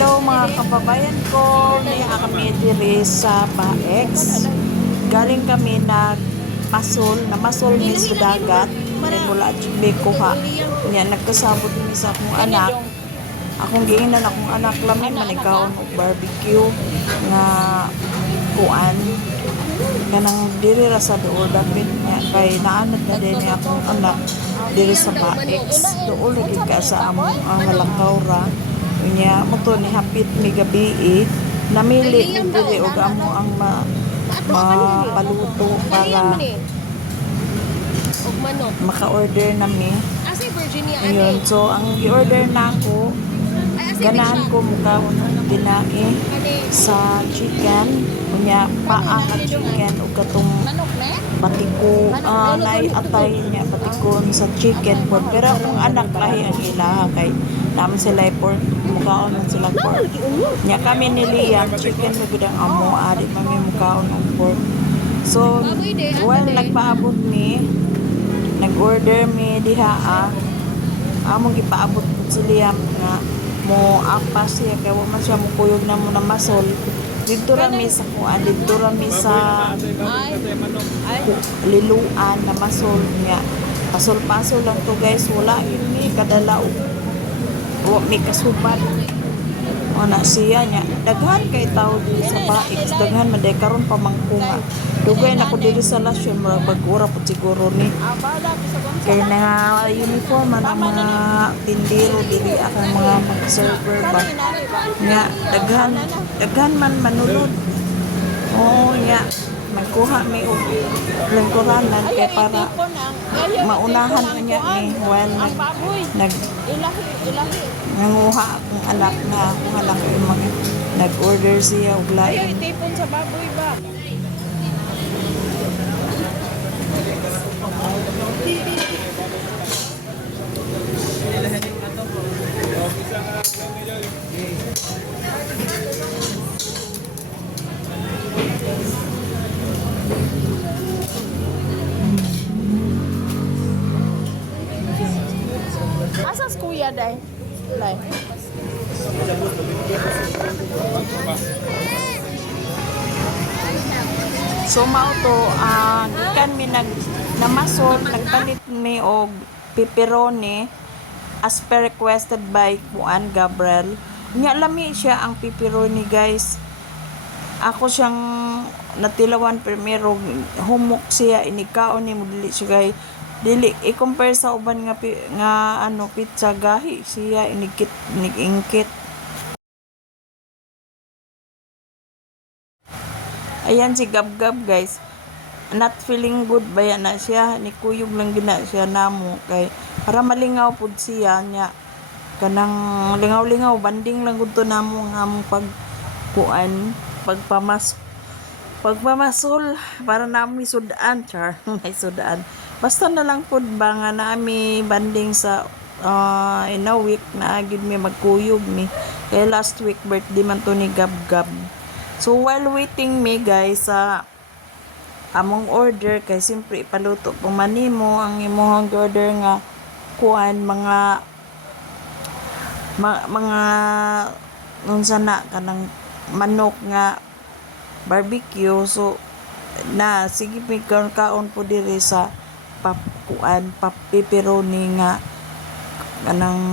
Hello mga kababayan ko, niya kami diri sa Baex. Galing kami namasol mi sa dagat. Mula Jumbe kuha. Niya nagkasabot mi sa akong anak. Akong giingnan akong anak lamin manikaon og barbecue nga kuan. Kanang diri ra sa duol dapit nga kay naanad na din ni akong anak diri sa Baex. Duol lagi ka sa among Malakaw ra. Nya mo to ni hapit mi gabi namili mi diri og amo ang mapaluto para maka-order nami. Ayun, so ang i-order na ako ganahan ko mukhaon ng tinae sa chicken nya paa nga chicken ug katong batiko nay atay niya batikon sa chicken pod pero kung anak lahi ang ilaha kay naman sila pork mukhaon man sila pork nya kami niliyan chicken na gud ang amo adi mami mukhaon ang pork so well nagpaabot mi nag-order mi diha among gipaabot pud sila nga mo apas siya kaya wala man siya mukuyog na mo na masol dito rami sa kuan dito rami sa liluan na masol niya pasol-pasol lang to guys wala yun ni kadalaw o may kasubat o na siya niya daghan kay tao dito sa Baex daghan maday karon pamangkunga dugay na ko dito sa lasyon murag bagura po siguro ni kaya na uniform man ang mga tindero dili akan mga mag-server ba nga daghan man manulod oo nga magkuha may lingkuranan kay para maunahan na niya ni while nanguha akong anak na akong anak yung mga nag-order siya og lain tipon sa baboy ba asas kuya day lay so mao to gikan mi namasol nagpalit mi og pepperoni as per requested by Juan Gabriel nya lami siya ang pepperoni guys ako siyang natilawan primero humok siya inikaon ni mo dili i-compare sa uban nga pizza gahi siya iningkit ayan si Gab guys not feeling good baya na siya ni kuyog lang gina siya namo kay para malingaw pud siya nya kanang lingaw banding lang gud to namo nga among pagpamasol para nami sudan char may sudan basta na lang pud ba nga nami banding sa in a week na agid mi magkuyog ni kay last week birthday man to ni Gab so while waiting me guys sa among order kay simpre ipaluto po manimo ang imong order nga kuan mga unsa na kanang manok nga barbecue so na sige kaon po diri sa pepperoni nga kanang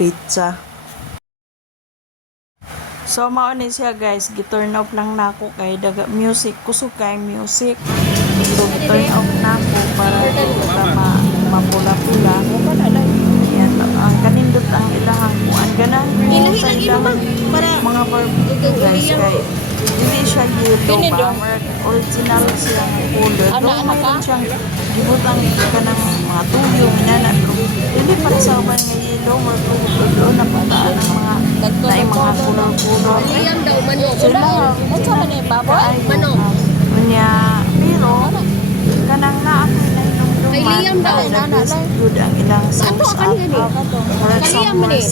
pizza so mao ni siya guys gi-turn off lang nako kay daga music kusog kay music so gi-turn off nako para mapula-pula yan ang kanindot ang ilahang kuan ganan sa ilahang mga barbecue guys kay hindi siya yellow ba original siya color doon man siyang gibutang kanang mga tuyo minanan hindi pa sa uban nga yellow or doon na pataan ng mga na mga kulor-kulor Liyam daw manok sila unsa man ni baboy manok unya pero kanang naa kay liyam daw good ang ilang sauce kaliyam man eh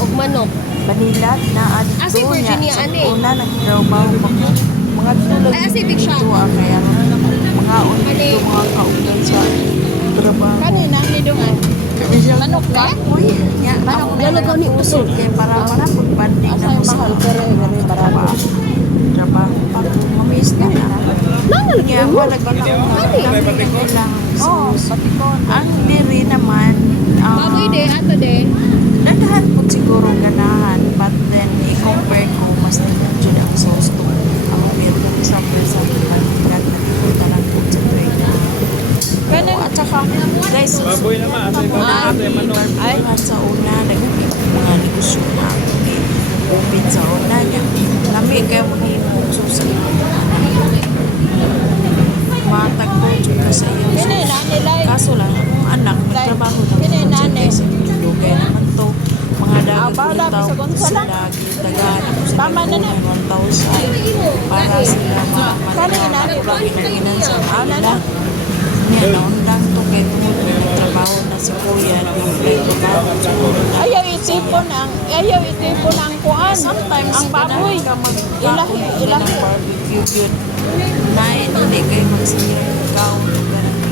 og manok banilat na si Virginia ani una nagtrabaho mga tulad si Big Shot kaya mga unito mga kaugnay sa trabaho kanina ni dungan Manok ka? Uy, nya Manok ako na lagaw ni pusod kay para pagbanding Asa na mo yung sa mahal pero gani barato. trabaho pa mamis na na. Nangal Kaya gyud ako mo. nagkakaroon lang. Ang diri naman, Baboy de ato de. nagdahan po siguro ganahan, but then i-compare ko mas dyan ang sauce to. Ang meal ko sa pagkakat na ikutan ang food sa trade. At saka, guys, Baboy naman, ate baboy, ate manok. ay, sa una, naging mga negosyo na open sa una niya. Lami kayo mag-iipong susi. Matagpo ka sa iyo. Kini nanilay. Kaso lang, akong anak, magtrabaho na Kini po nanay. kasi lugay naman to. Mga dagag bawal tao sa Gonzalo. sila, gitagaan ako sa Tama na na. 1,000 para sila Kani nanay. pinanginan sa kanila. Niya, naundang to kay Mood, nagtrabaho na si Kuya, nagtrabaho sa kanila. Ayaw itipon ang kuan. Sometimes, ang baboy. Ilahi, ilahi. Barbecue yun. Na hindi kayo magsinyang ikaw.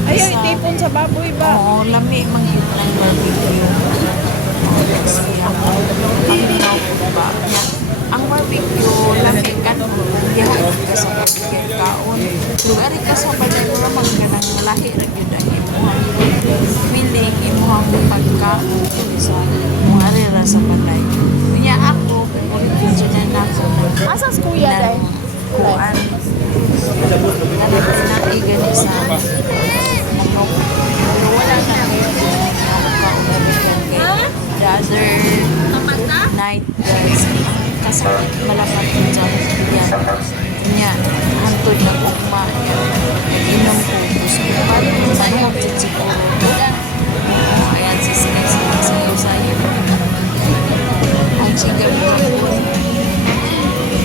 Ayaw itipon sa baboy ba? Oo, lami manghit ng barbecue. Ang barbecue, lami ka dihat ka sa barbecue kaon. Lugari ka sa balay mo ramang ka ng lahi na yun ang imuhang feeling, imuhang pagkaon sa mga rira sa balay. Kanya ako, original na ako Asas kuya day? kuan. Nanay gani sa manok. Pero wala na the other night guys kasakit malapat ko dyan yan hantod na ugma inom ko gusto ko parang masaya ko siguro ayan sisig sayo sayo ang sigaw ko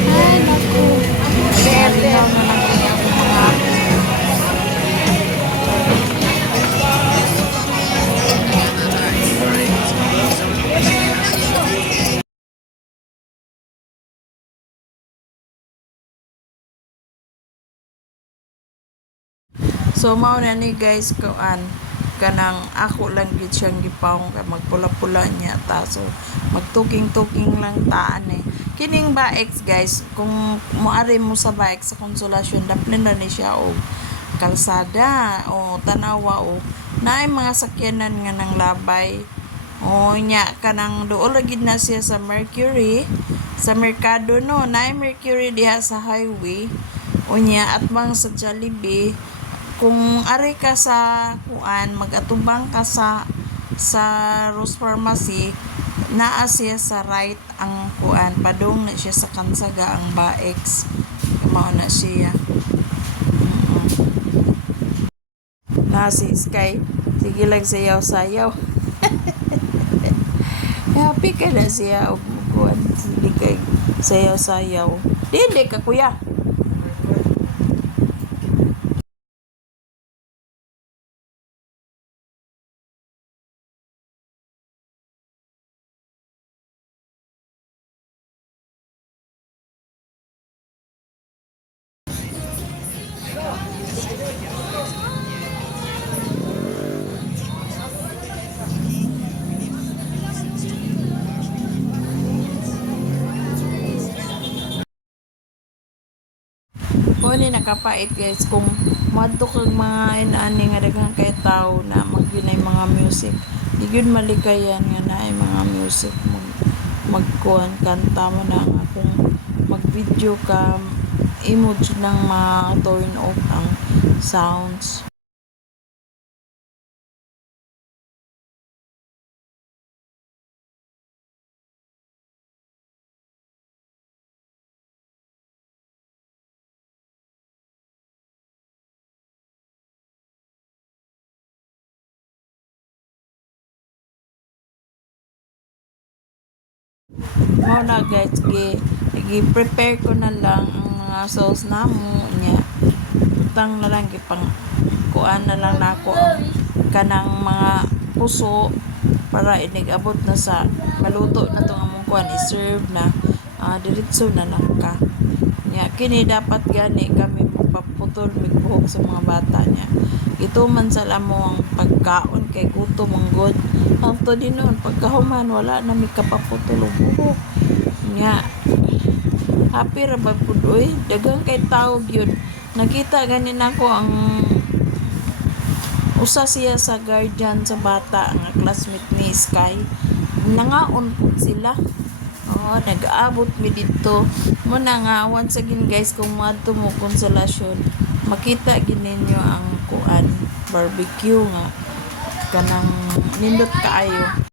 ay naku kaya na lang kaya ako mga so mao na ni guys kuan kanang ako lang gid siyang gipawong kay magpula-pula niya ta so magtuking-tuking lang taan eh kining baex guys kung moari mo sa baex sa Konsolasyon daplin na ni siya og kalsada o tanawa o naay mga sakyanan nga nang labay o nya kanang dool gid na siya sa Mercury sa merkado no naay Mercury diha sa highway o nya at bang sa Jollibee kung ari ka sa kuan magatubang ka sa Rose Pharmacy naa siya sa right ang kuan padung na siya sa Kansaga ang Baex mao na siya na si Sky sige lang sayaw happy ka na siya og kuan sige kay sayaw hindi ka kuya. Kung ano nakapait guys kung madto kag mga inaani nga daghang kay tao na magyunay mga music di gyud malikayan nga naay mga music magkuhan kanta mo na nga kung mag video ka emoji nang ma-turn off ang sounds. Mao na guys gi-prepare ko na lang ang mga sauce namo nya utang na lang gipang kuan na lang nako ang kanang mga puso para inigabot na sa maluto na tong among kuan i-serve na diretso na lang ka nya kini dapat gani kami magpaputa putol migbuhok sa mga bata niya. Ito man sa lamo ang pagkaon kay gutom ang god. Ang to din noon pagkahuman wala na mi kapaputol og buhok. Nya happy ra ba pud oy daghang kay tao gyud. Nakita ganin ako ang usa siya sa guardian sa bata nga classmate ni Sky. Nangaon po sila. Oh, nag-aabot mi dito. Mo nangawan sa gin guys kung moadto mo konsolasyon. Makita gid ninyo ang kuan barbecue nga kanang nindot kaayo.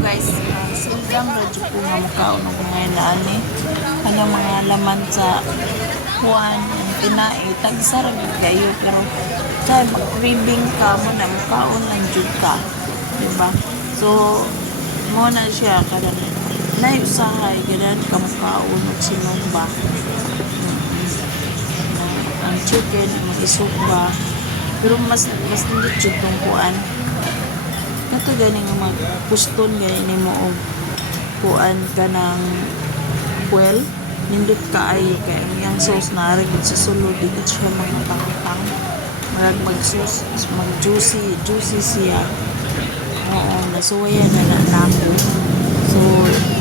Guys, sobrang radyo ko nga makaon ng mga inaani. Kanyang mga laman sa buwan, yung tinai, tagsarap kayo. Pero sa mag-craving ka mo na makaon lang jud ka. Diba? So, mo na siya kada naiusahay, ganun ka makaon at sinumba. Ang chicken, mag-isukba. Pero mas nindot jud tong kuan. Nato gani nga magpuston gani mo og kuan ka ng well nindot kaayo kay ang yang sauce na rin sa sulod dito siya mga pangtang mag sauce mag juicy siya. Oo, nasuwayan na nako. So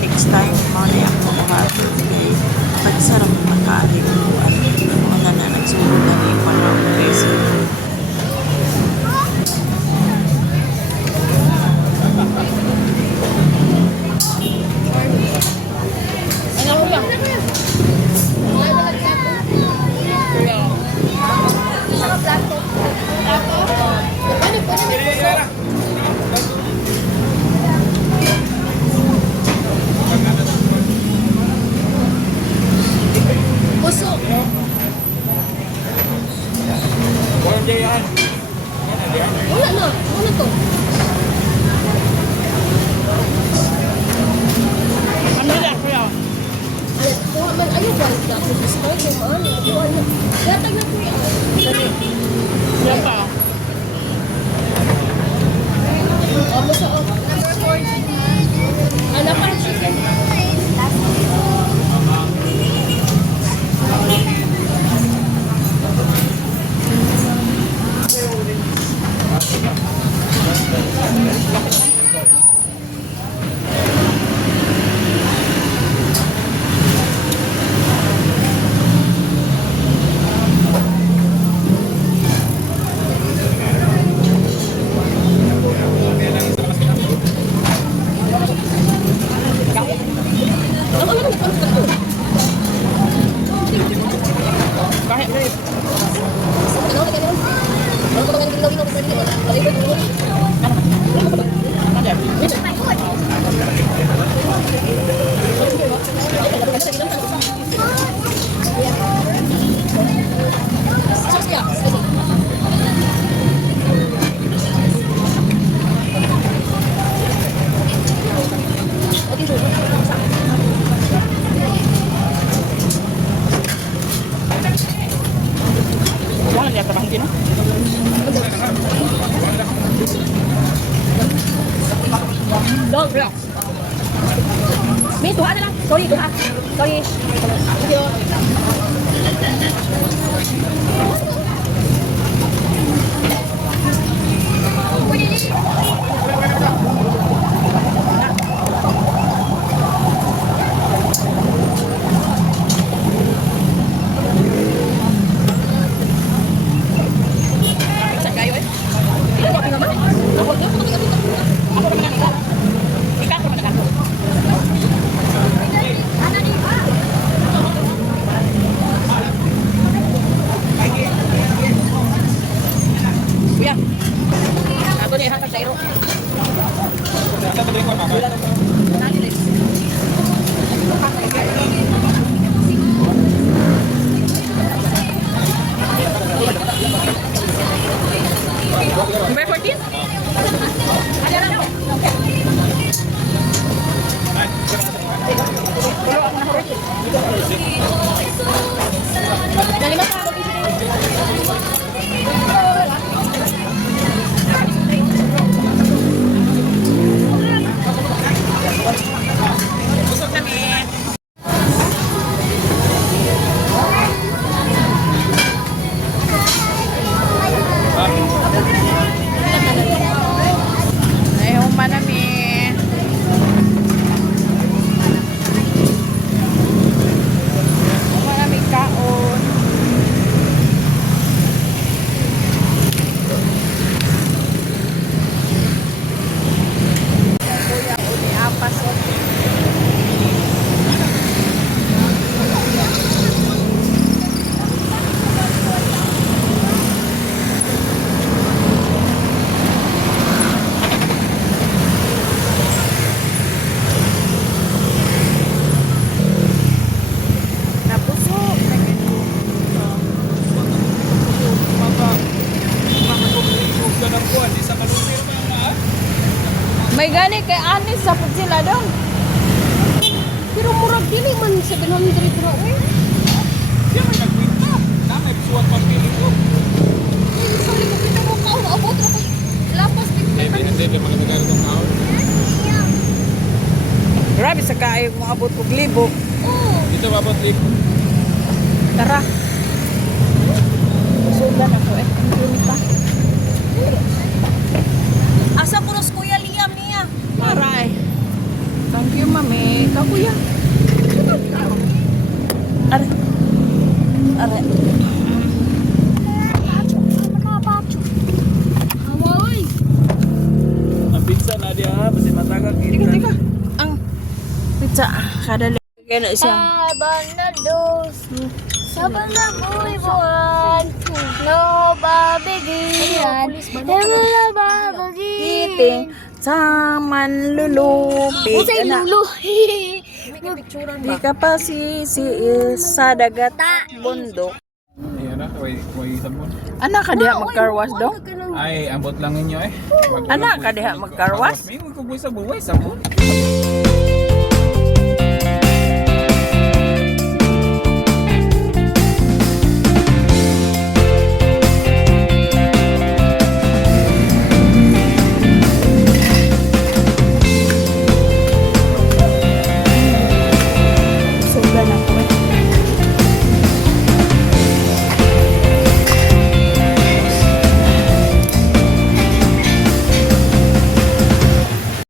next time mo na ako makato kay pagsarap makaari ko kuan mo na nagsulod na ni para guys. Yan. Wala na. Ano to? Ano yan, kuya? Kuha man. Ayaw ba? Ako gusto ko yung ano. Kuha na. Gatag na kuya. Yan pa. Ano sa o? Number 4. Ano pa? Chicken. Dog, bro. May tuha na lang. Sorry, tuha. Sorry. Thank you. Sa kayo eh. Ako naman. Ako naman. Ikaw naman. Kuya. Ako niya hatag sa iro. Ito, ito, ito, ito. May gani kay anis sa pud sila dong. Pero murag dili man 700 ra eh. Siya may nagkwinta. Nanay, suwat pagpili ko. Ay, sorry ko kita mo kaon abot ra kay lapas Ay, bigla. hindi mga nagagano ng kaon. Grabe sa kaayog mo abot og libo. Oh, Dito babot lik. Tara. Sudan ako eh. Ang kunita. asa kuros Kuya Liam niya? Aray. Thank you, mami. Ikaw, kuya. Aray. Aray. Haway. Ang pizza na diya ha. Kasi matagag. Tika. Ang pizza. Kada kaya na siya. Sabang na dos. Sabang na buwan. No babigyan. Wala babagin. Kiting sa manlulupig. Usay Ana, lulo. Di ka pa sisiil sa dagat bundok. Ayan na. Way sabon. Anak ka diha magkarwas dong? Ay, ambot lang ninyo eh. Anak ka diha magkarwas? May ko buhay sa buhay sabon.